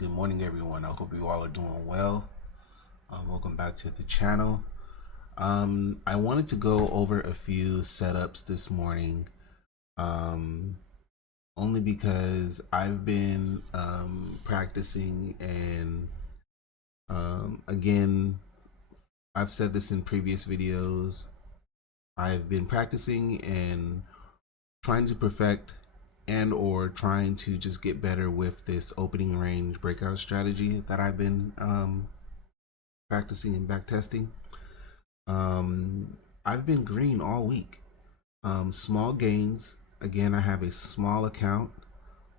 Good morning, everyone. I hope you all are doing well. Welcome back to the channel. I wanted to go over a few setups this morning, um, only because I've been practicing, and again, I've said this in previous videos. I've been practicing and trying to perfect and/or trying to just get better with this opening range breakout strategy that I've been practicing and back testing. I've been green all week. Small gains. Again, I have a small account.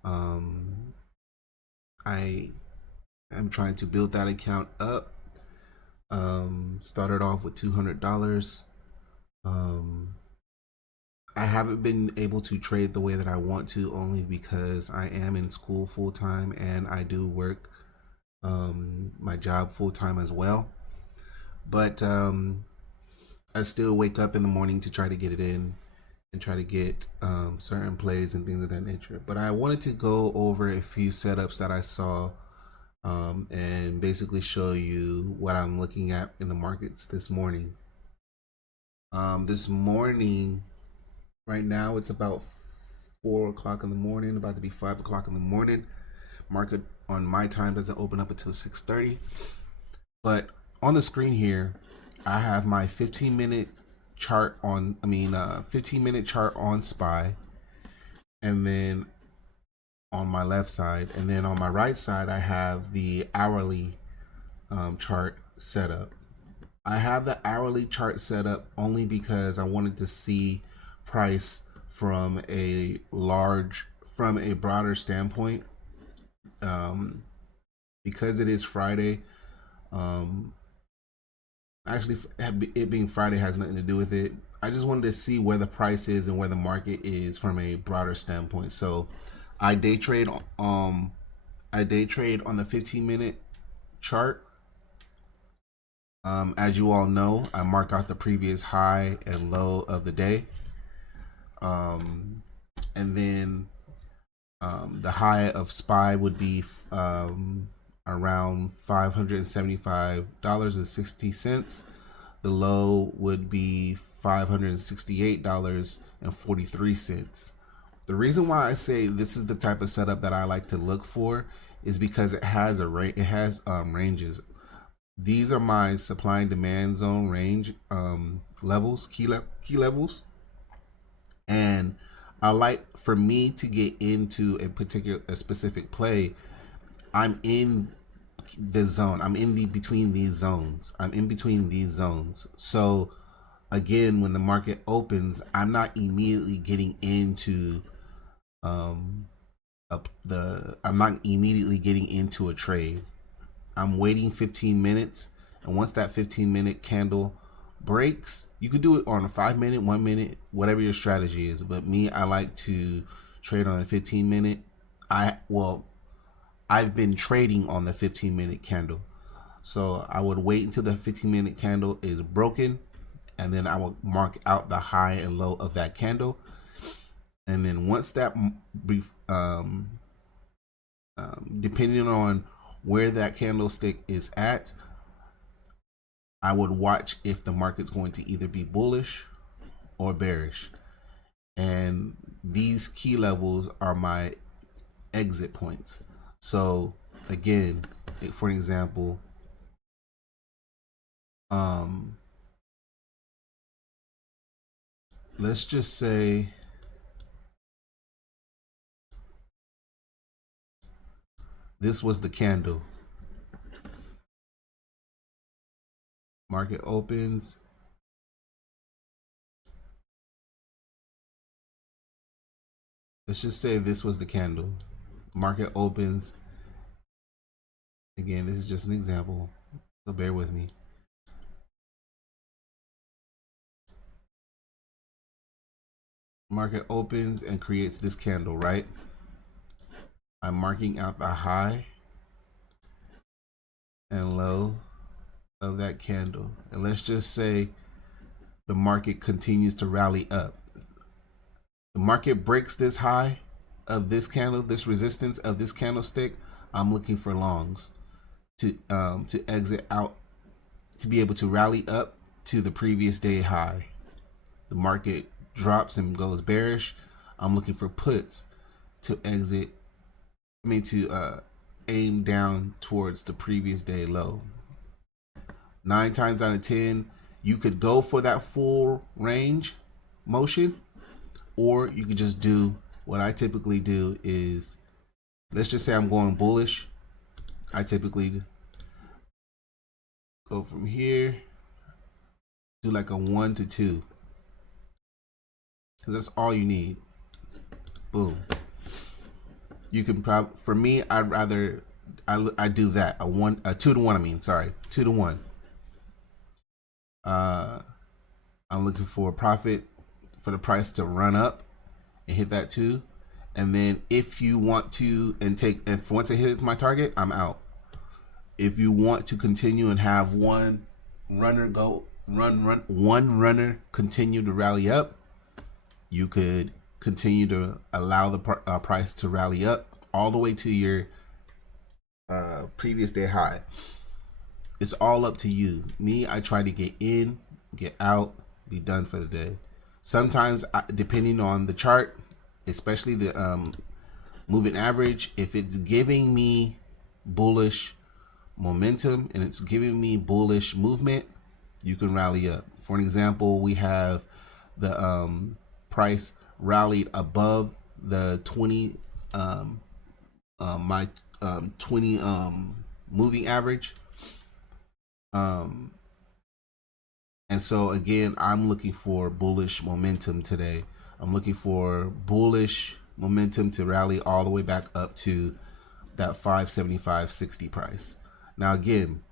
Um, I am trying to build that account up. Started off with $200. Um, I haven't been able to trade the way that I want to, only because I am in school full time and I do work my job full time as well. But I still wake up in the morning to try to get it in and try to get certain plays and things of that nature. But I wanted to go over a few setups that I saw and basically show you what I'm looking at in the markets this morning. This morning, right now, it's about 4 o'clock in the morning, about to be 5 o'clock in the morning. Market on my time doesn't open up until 6:30. But on the screen here, I have my 15-minute chart on, 15-minute chart on SPY, and then on my left side, and then on my right side, I have the hourly chart set up. I have the hourly chart set up only because I wanted to see price from a broader standpoint. Because it is Friday, actually, it being Friday has nothing to do with it. I just wanted to see where the price is and where the market is from a broader standpoint. So I day trade on the 15-minute chart. As you all know, I mark out the previous high and low of the day. And then the high of SPY would be around $575.60. The low would be $568.43. The reason why I say this is the type of setup that I like to look for is because it has ranges. These are my supply and demand zone range levels, key levels, and I like, for me to get into a specific play, I'm in the zone. I'm in between these zones. So again, when the market opens, I'm not immediately getting into I'm not immediately getting into a trade. I'm waiting 15 minutes, and once that 15-minute candle breaks, you could do it on a 5-minute, 1 minute, whatever your strategy is. But me, I like to trade on a 15-minute. I've been trading on the 15-minute candle. So I would wait until the 15-minute candle is broken, and then I will mark out the high and low of that candle. And then once that depending on where that candlestick is at, I would watch if the market's going to either be bullish or bearish. And these key levels are my exit points. So again, for an example, let's just say this was the candle. Market opens. Let's just say this was the candle. Market opens. Again, this is just an example, so bear with me. Market opens and creates this candle, right? I'm marking out the high and low of that candle. And let's just say the market continues to rally up. The market breaks this high of this candle, this resistance of this candlestick. I'm looking for longs to exit out to be able to rally up to the previous day high. The market drops and goes bearish. I'm looking for puts to exit. To aim down towards the previous day low. 9 times out of 10, you could go for that full range motion, or you could just do what I typically do is, let's just say I'm going bullish. I typically go from here, do like a 1 to 2, because that's all you need. Boom. You can probably, for me, I'd rather I do that a 2 to 1. 2 to 1. I'm looking for a profit for the price to run up and hit that 2, and then if you want to if once it hits my target, I'm out. If you want to continue and have one runner continue to rally up, you could continue to allow the price to rally up all the way to your previous day high. It's all up to you. Me, I try to get in, get out, be done for the day. Sometimes, depending on the chart, especially the moving average, if it's giving me bullish momentum and it's giving me bullish movement, you can rally up. For an example, we have the price rallied above the 20 my 20 moving average, and so again, I'm looking for bullish momentum today. I'm looking for bullish momentum to rally all the way back up to that 575.60 price. Now again,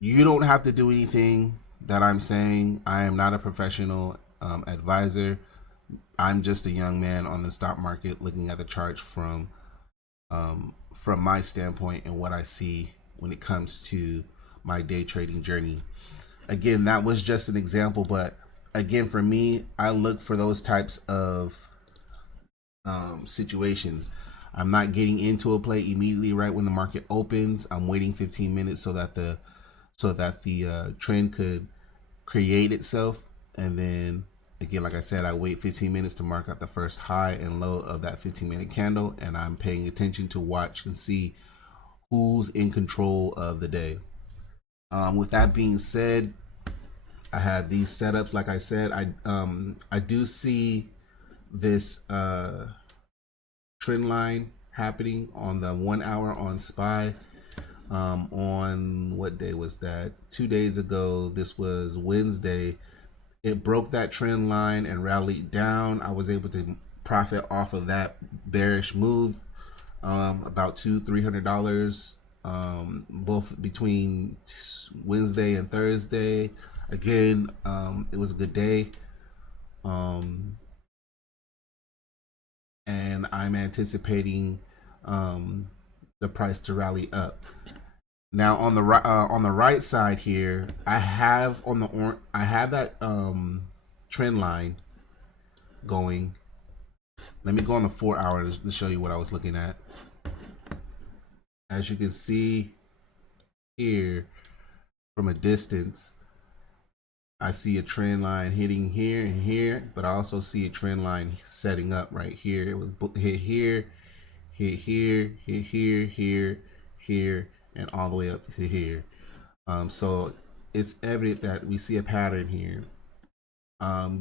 you don't have to do anything that I'm saying. I am not a professional advisor. I'm just a young man on the stock market looking at the charts from my standpoint and what I see when it comes to my day trading journey. Again, that was just an example, but again, for me, I look for those types of situations. I'm not getting into a play immediately right when the market opens. I'm waiting 15 minutes so that the trend could create itself, and then again, like I said, I wait 15 minutes to mark out the first high and low of that 15-minute candle, and I'm paying attention to watch and see who's in control of the day. With that being said, I have these setups. Like I said, I do see this trend line happening on the 1 hour on SPY. On what day was that? 2 days ago. This was Wednesday. It broke that trend line and rallied down. I was able to profit off of that bearish move, about $200-300, both between Wednesday and Thursday. Again, it was a good day, and I'm anticipating the price to rally up. Now on the right side here, I have that trend line going. Let me go on the 4 hour to show you what I was looking at. As you can see here from a distance, I see a trend line hitting here and here, but I also see a trend line setting up right here. It was hit here, hit here, hit here, here, and all the way up to here. So it's evident that we see a pattern here.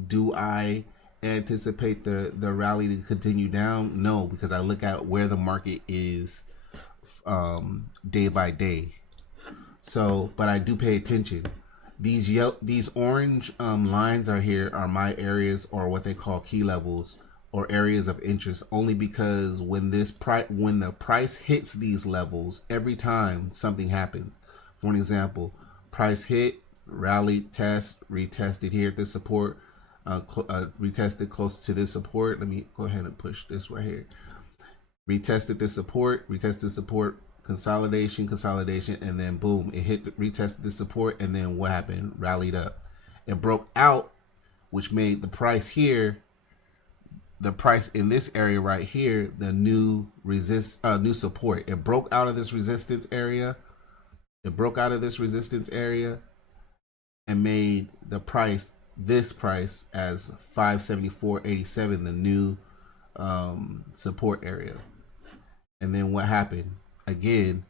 Do I anticipate the rally to continue down? No, because I look at where the market is day by day. So, but I do pay attention. These orange lines are here are my areas, or what they call key levels or areas of interest, only because when the price hits these levels, every time something happens. For an example, price hit, rally, test, retested here at the support, retested close to this support. Let me go ahead and push this right here. Retested this support, retested support, consolidation, and then boom, it hit, retested the support, and then what happened? Rallied up. It broke out, which made the price here, the price in this area right here, the new new support. It broke out of this resistance area. It broke out of this resistance area and made the price, this price, as 574.87, the new support area. And then what happened again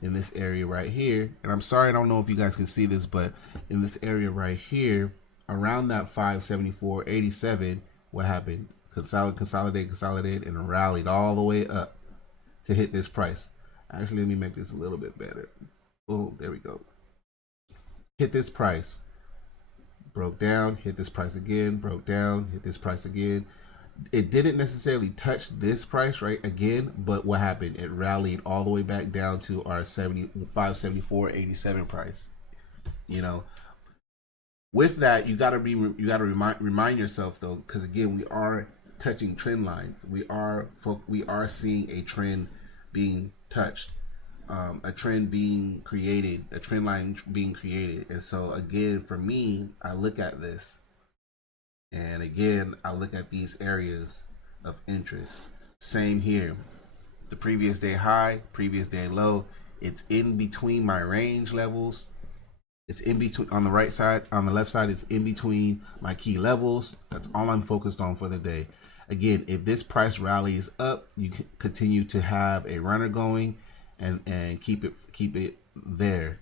in this area right here? And I'm sorry, I don't know if you guys can see this, but in this area right here, around that 574.87, what happened? Consolidate, and rallied all the way up to hit this price. Actually, let me make this a little bit better. Oh, there we go. Hit this price, broke down, hit this price again, broke down, hit this price again. It didn't necessarily touch this price right again, but what happened? It rallied all the way back down to our 574.87 price. You know, with that, you gotta remind yourself though, because again, we are touching trend lines. We are seeing a trend being touched, a trend being created, a trend line being created. And so again, for me, I look at this, and again, I look at these areas of interest. Same here. The previous day high, previous day low. It's in between my range levels. It's in between on the right side, on the left side, it's in between my key levels. That's all I'm focused on for the day. Again, if this price rallies up, you can continue to have a runner going and keep it there.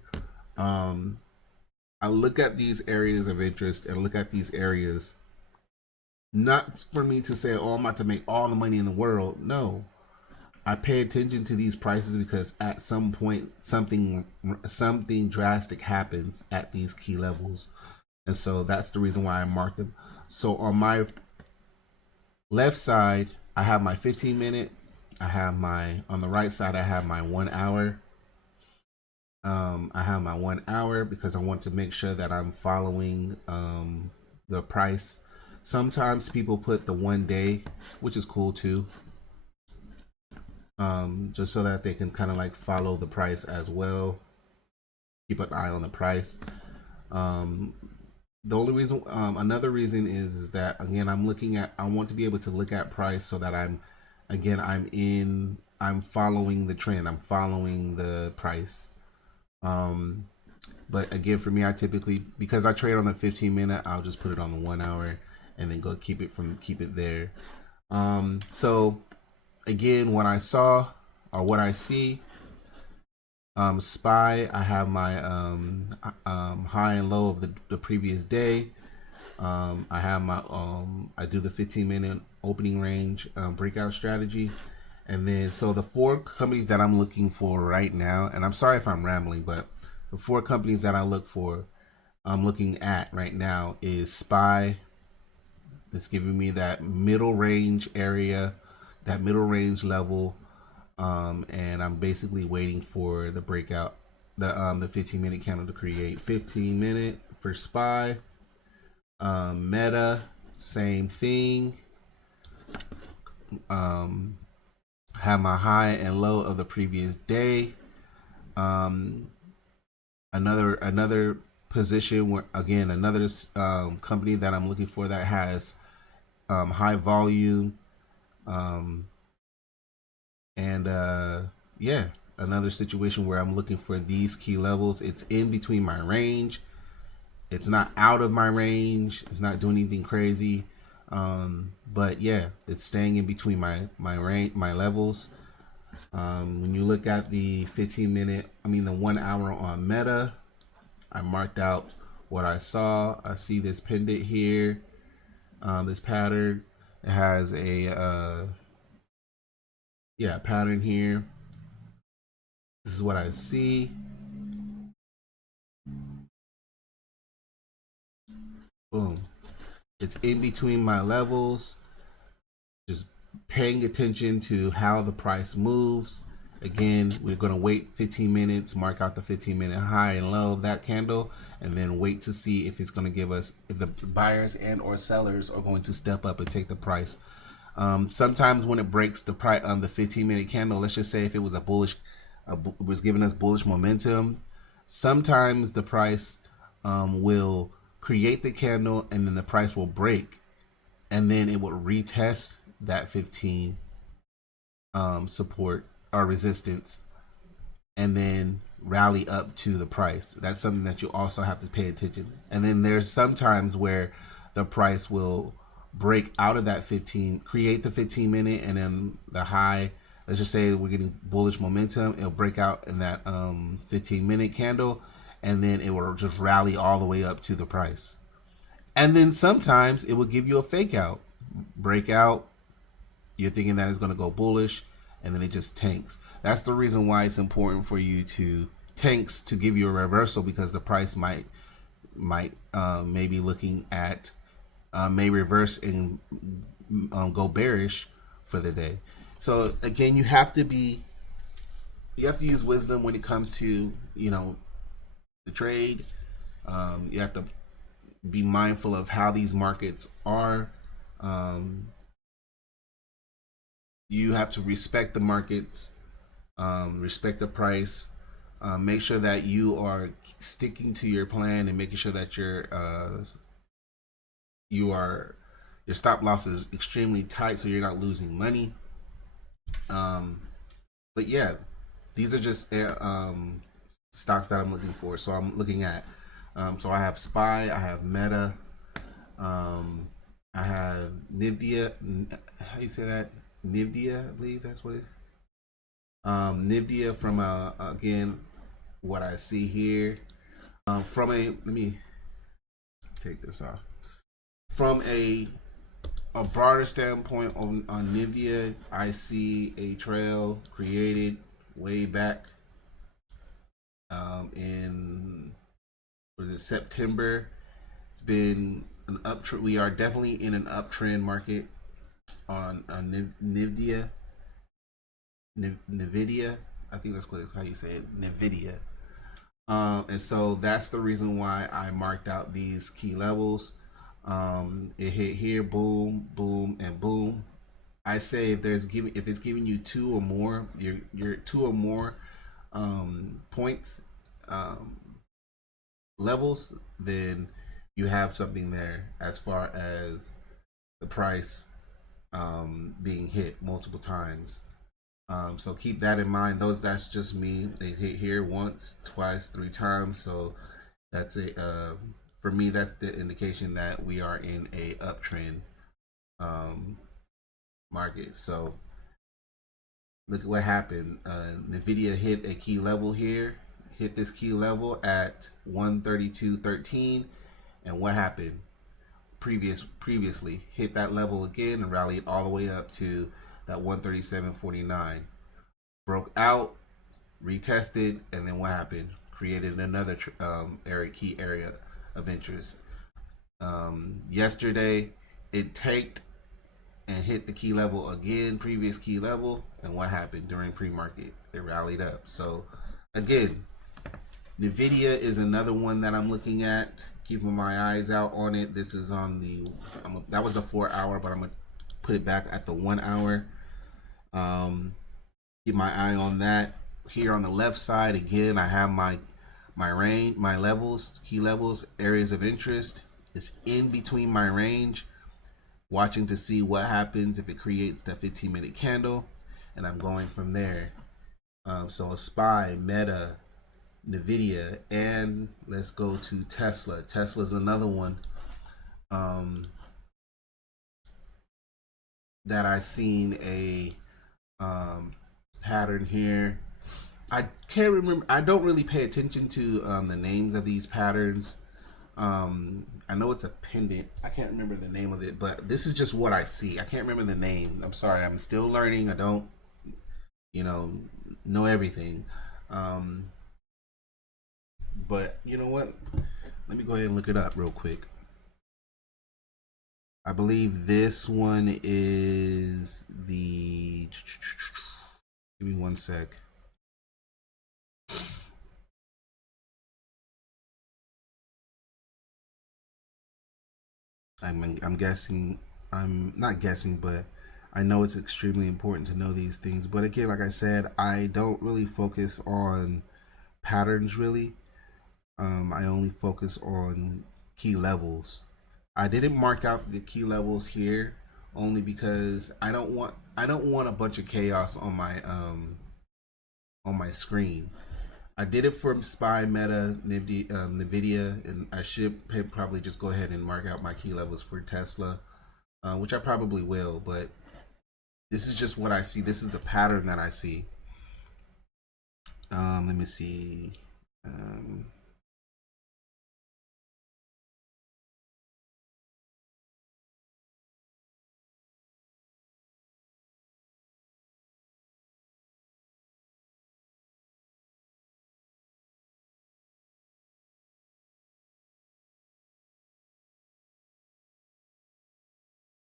I look at these areas of interest and look at these areas, not for me to say, oh, I'm about to make all the money in the world. No, I pay attention to these prices because at some point something drastic happens at these key levels, and so that's the reason why I marked them. So on my left side, I have my 15 minute. On the right side, I have my 1 hour. I have my 1 hour because I want to make sure that I'm following the price. Sometimes people put the 1 day, which is cool too. Just so that they can kind of like follow the price as well. Keep an eye on the price. The only reason, another reason is that again, I want to be able to look at price so that I'm following the trend. I'm following the price. But again, for me, I typically, because I trade on the 15 minute, I'll just put it on the 1 hour and then go keep it there. So again, what I saw or what I see, SPY, I have my high and low of the previous day. I have my I do the 15 minute opening range breakout strategy. And then so the 4 companies that I'm looking for right now, and I'm sorry if I'm rambling, but the 4 companies that I'm looking at right now is SPY. It's giving me that middle range area, that middle range level, and I'm basically waiting for the breakout, the 15 minute candle to create. 15 minute for SPY. Meta, same thing. Have my high and low of the previous day. Another position where again another company that I'm looking for that has high volume, and yeah, another situation where I'm looking for these key levels. It's in between my range. It's not out of my range. It's not doing anything crazy. But yeah, it's staying in between my range, my levels. When you look at the 15 minute, the 1 hour on Meta, I marked out what I saw. I see this pendant here, this pattern. It has a pattern here. This is what I see. Boom. It's in between my levels. Just paying attention to how the price moves. Again, we're going to wait 15 minutes, mark out the 15 minute high and low of that candle, and then wait to see if it's going to give us, if the buyers and or sellers are going to step up and take the price. Sometimes when it breaks the price on the 15 minute candle, let's just say if it was was giving us bullish momentum, sometimes the price will create the candle and then the price will break, and then it will retest that 15 support or resistance, and then rally up to the price. That's something that you also have to pay attention. And then there's sometimes where the price will break out of that 15, create the 15 minute, and then the high, let's just say we're getting bullish momentum, it'll break out in that 15-minute candle, and then it will just rally all the way up to the price. And then sometimes it will give you a fake out, breakout. You're thinking that it's going to go bullish, and then it just tanks. That's the reason why it's important for you to tanks to give you a reversal, because the price might maybe looking at may reverse and go bearish for the day. So again, you have to use wisdom when it comes to the trade. You have to be mindful of how these markets are. You have to respect the markets, respect the price, make sure that you are sticking to your plan and making sure that your stop loss is extremely tight so you're not losing money. But yeah, these are just stocks that I'm looking for. So I'm looking at so I have SPY, I have Meta, I have Nvidia. How do you say that? Nvidia, I believe that's what it is. Nvidia from again, what I see here, from a, let me take this off. From a broader standpoint on Nvidia, I see a trail created way back in, what is it, September. It's been an uptrend. We are definitely in an uptrend market on Nvidia. Nvidia, I think that's how you say it, Nvidia. And so that's the reason why I marked out these key levels. It hit here, boom, boom, and boom. I say if it's giving you two or more, your two or more points, levels, then you have something there as far as the price being hit multiple times. So keep that in mind. That's just me. They hit here once, twice, three times. So that's for me, that's the indication that we are in a uptrend market. So look at what happened. Nvidia hit a key level here, hit this key level at 132.13, and what happened? Previously hit that level again and rallied all the way up to that 137.49. Broke out, retested, and then what happened? Created another key area of interest. Yesterday, it tanked and hit the key level again, previous key level, and what happened during pre-market? It rallied up. So again, Nvidia is another one that I'm looking at, keeping my eyes out on it. This is on that was the 4 hour, but I'm gonna put it back at the 1 hour. Keep my eye on that. Here on the left side, again, I have my range, my levels, key levels, areas of interest. It's in between my range, watching to see what happens if it creates that 15-minute candle, and I'm going from there. So a SPY, Meta, Nvidia, and let's go to Tesla. Tesla's another one that I seen a pattern here. I can't remember. I don't really pay attention to the names of these patterns. I know it's a pendant. I can't remember the name of it, but this is just what I see. I can't remember the name. I'm sorry. I'm still learning. I don't, know everything. But you know what? Let me go ahead and look it up real quick. I believe this one is the. Give me one sec. I'm guessing. I'm not guessing, but I know it's extremely important to know these things. But again, like I said, I don't really focus on patterns really. I only focus on key levels. I didn't mark out the key levels here only because I don't want a bunch of chaos on my screen. I did it for Spy, Meta, Nvidia, and I should probably just go ahead and mark out my key levels for Tesla, which I probably will. But this is just what I see. This is the pattern that I see. Let me see. Um,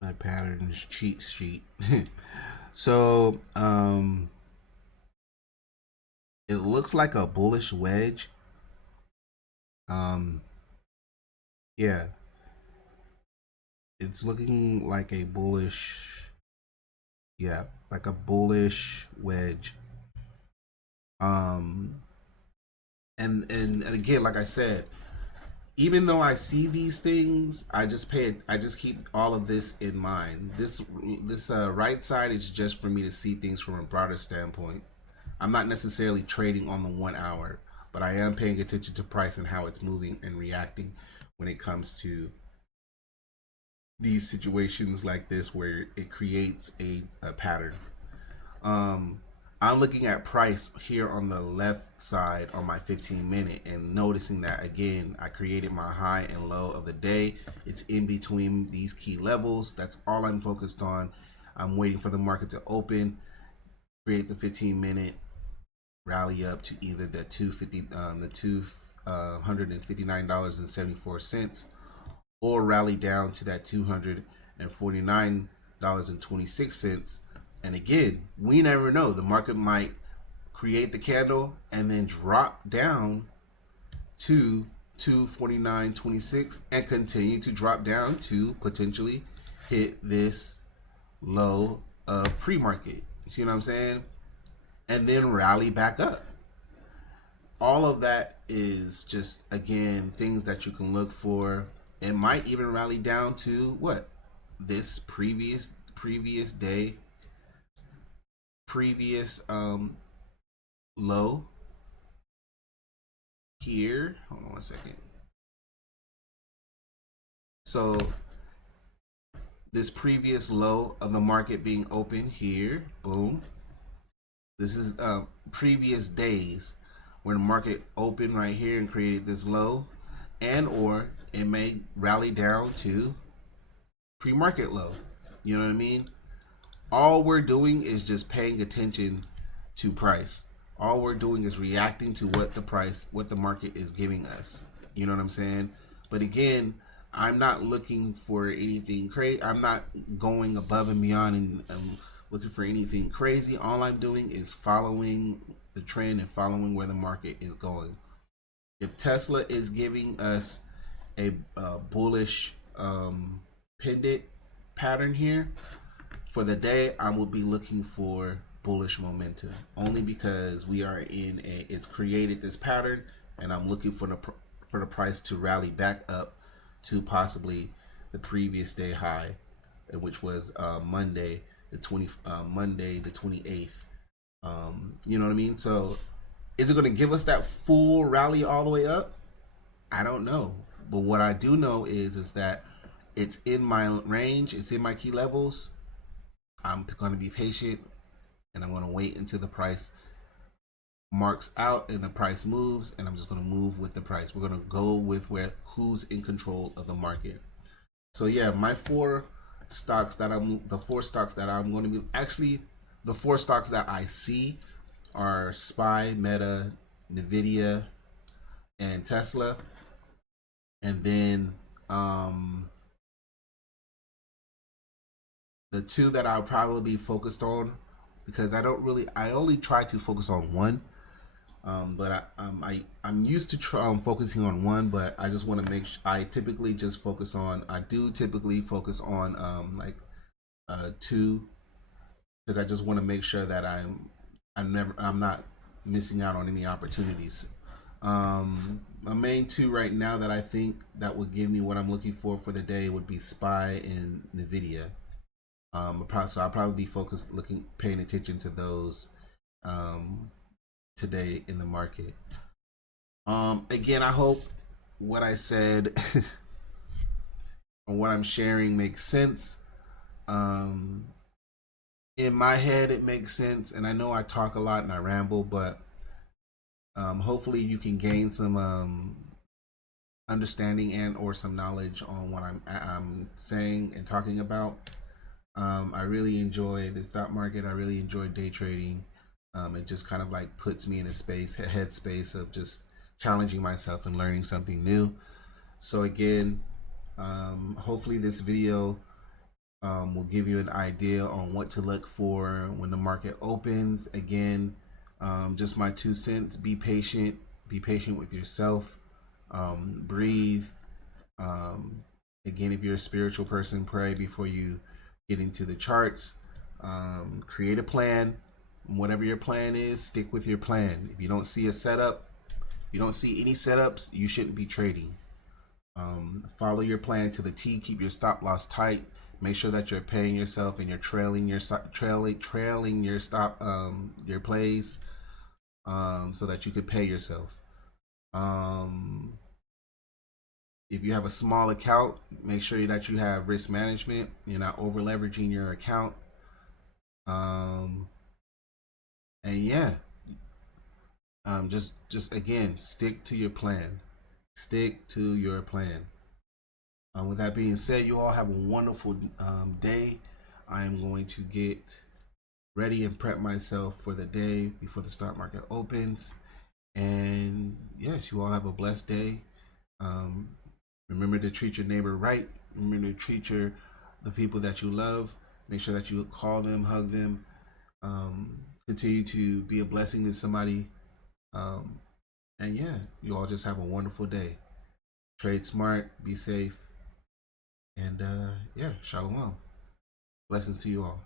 my patterns cheat sheet. So it looks like a bullish wedge. Um, yeah, it's looking like a bullish, yeah, like a bullish wedge. Um, and again, like I said, even though I see these things, I just keep all of this in mind. This right side is just for me to see things from a broader standpoint. I'm not necessarily trading on the 1 hour, but I am paying attention to price and how it's moving and reacting when it comes to these situations like this where it creates a pattern. Um, I'm looking at price here on the left side on my 15 minute and noticing that again, I created my high and low of the day. It's in between these key levels. That's all I'm focused on. I'm waiting for the market to open, create the 15 minute, rally up to either the 250, the $259.74, or rally down to that $249.26. And again, we never know. The market might create the candle and then drop down to 249.26 and continue to drop down to potentially hit this low of pre-market. You see what I'm saying? And then rally back up. All of that is just, again, things that you can look for. It might even rally down to what, this previous day, previous low here. Hold on 1 second. So this previous low of the market being open here, boom. This is previous days when the market opened right here and created this low, and or it may rally down to pre-market low. You know what I mean? All we're doing is just paying attention to price. All we're doing is reacting to what the market is giving us. You know what I'm saying? But again, I'm not looking for anything crazy. I'm not going above and beyond and looking for anything crazy. All I'm doing is following the trend and following where the market is going. If Tesla is giving us a bullish pendant pattern here for the day, I will be looking for bullish momentum, only because we are in it's created this pattern, and I'm looking for the price to rally back up to possibly the previous day high, which was Monday the 28th. You know what I mean? So is it going to give us that full rally all the way up? I don't know. But what I do know is that it's in my range, it's in my key levels. I'm going to be patient, and I'm going to wait until the price marks out and the price moves, and I'm just going to move with the price. We're going to go with who's in control of the market. So yeah, my four stocks that I'm going to be, actually the four stocks that I see are Spy, Meta, Nvidia, and Tesla. And then the two that I'll probably be focused on, because I only try to focus on one. But I'm used to focusing on one, but I just want to I typically just focus on, I do typically focus on like two, because I just want to make sure that I'm not missing out on any opportunities. My main two right now that I think that would give me what I'm looking for the day would be Spy and Nvidia. So I'll probably be focused, paying attention to those um, today in the market. Again, I hope what I said and what I'm sharing makes sense. Um, in my head, it makes sense, and I know I talk a lot and I ramble, but hopefully you can gain some understanding and or some knowledge on what I'm saying and talking about. I really enjoy the stock market. I really enjoy day trading. It just kind of like puts me in a headspace of just challenging myself and learning something new. So again, hopefully this video will give you an idea on what to look for when the market opens. Again, just my 2 cents. Be patient. Be patient with yourself. Breathe. Um, Again, if you're a spiritual person, pray before you get into the charts. Create a plan. Whatever your plan is, stick with your plan. If you don't see a setup, if you don't see any setups, you shouldn't be trading. Follow your plan to the T. Keep your stop loss tight. Make sure that you're paying yourself and you're trailing your your plays, so that you could pay yourself. If you have a small account, make sure that you have risk management. You're not over leveraging your account. And yeah, just again, stick to your plan. Stick to your plan. With that being said, you all have a wonderful day. I am going to get ready and prep myself for the day before the stock market opens. And yes, you all have a blessed day. Um, Remember to treat your neighbor right. Remember to treat the people that you love. Make sure that you call them, hug them. Continue to be a blessing to somebody. And yeah, you all just have a wonderful day. Trade smart, be safe, and yeah, shalom. Blessings to you all.